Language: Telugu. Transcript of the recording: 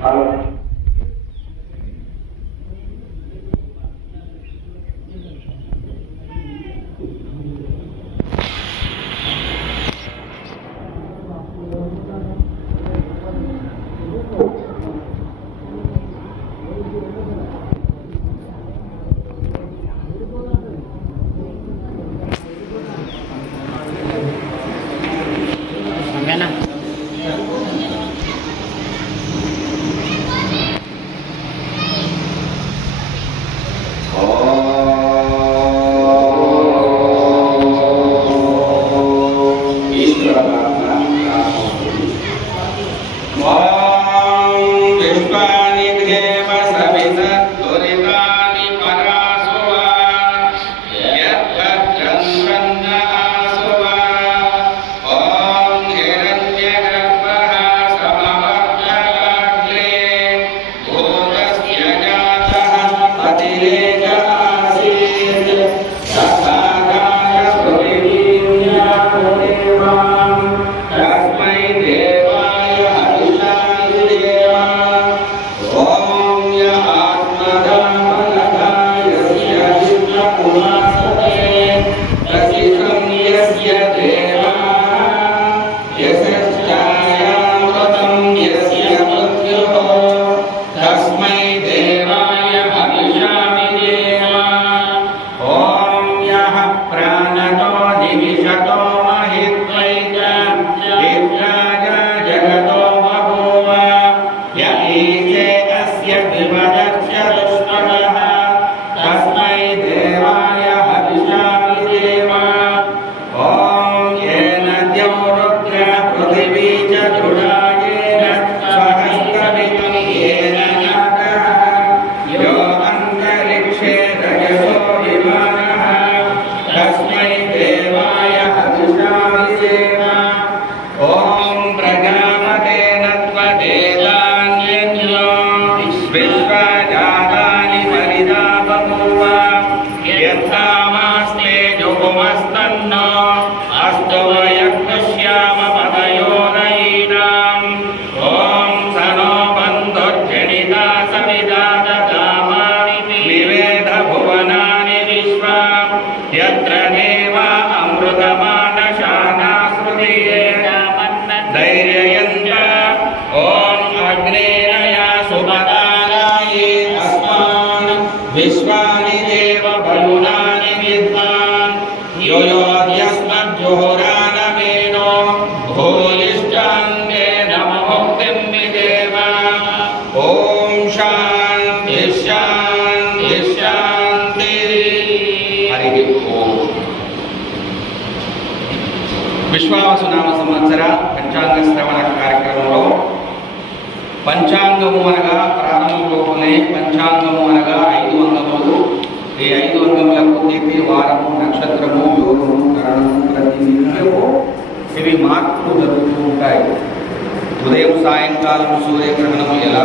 a Thank అస్తన్నో అష్టమయక్షామ పదయోదయీనాం ఓం సనో బంధుర్జనితా సమిదాత కామాని నివేద భువనాని విశ్వా యత్ర దేవ అమృతమాన శానాశ్రుతియే ధైర్యయంత ఓం అగ్నేయ సుభదారాయే విశ్వా भूयिष्ठान्ते नममुक्तिं विदेव ॐ शान्ति शान्ति शान्तिः हरिः ओम् విశ్వావసునామ సంవత్సర పంచాంగ శ్రవణ కార్యక్రమంలో పంచాంగము అనగా ప్రారంభంలోనే పంచాంగము అనగా ఐదు అంగములు ఈ ఐదు అంగములకు తిథి వారము నక్షత్రము యోగము కరణము ప్రతి నిత్యము ఇవి మార్పులు జరుగుతూ ఉంటాయి ఉదయం సాయంకాలం సూర్యగ్రహణము ఎలా